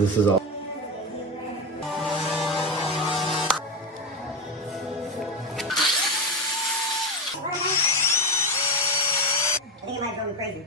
This is all. I think it might drive me crazy.